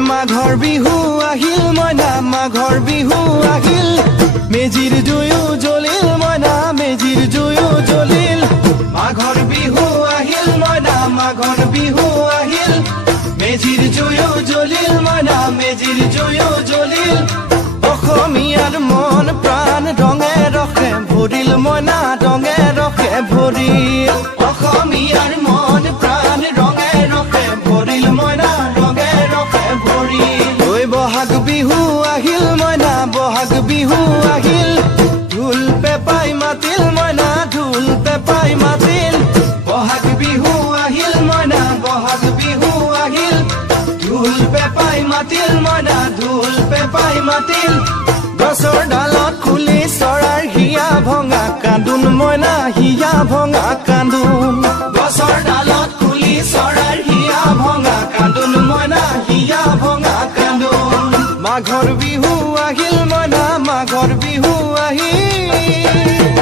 মাঘৰ বিহু আহিল মইনা মাঘৰ বিহু আহিল মেজিৰ জুয়ো জ্বলিল মইনা মেজিৰ জুয়ো জ্বলিল মাঘৰ বিহু আহিল মইনা মাঘৰ বিহু আহিল মেজিৰ জুয়ো জ্বলিল মইনা মেজিৰ জুয়ো জ্বলিল অসমীয়াৰ মন প্ৰাণ ৰঙে ৰখে ভৰিল মইনা ৰঙে ৰখে ভৰিল অসমীয়াৰ মন প্ৰাণ ৰঙে ৰখে ভৰিল মইনা ৰঙে ৰখে ভৰিল ঐ বহাগ বিহু আহিল মইনা বহাগ বিহু আহিল ঢোল পেপাই মাতিল মইনা ঢোল পেপাই মাতিল বহাগ বিহু আহিল মইনা বহাগ বিহু আহিল ঢোল পেপাই মাতিল মইনা ঢোল পেপাই মাতিল গছৰ ডালত খুলি চৰাৰ হিয়া ভঙা কান্দোন মইনা হিয়া ভঙা কান্দোন গছৰ ডালত খুলি চৰাৰ হিয়া ভঙা কান্দোন মইনা হিয়া ভঙা কান্দোন মাঘৰ বিহু আহিল মইনা মাঘৰ বিহু আহিল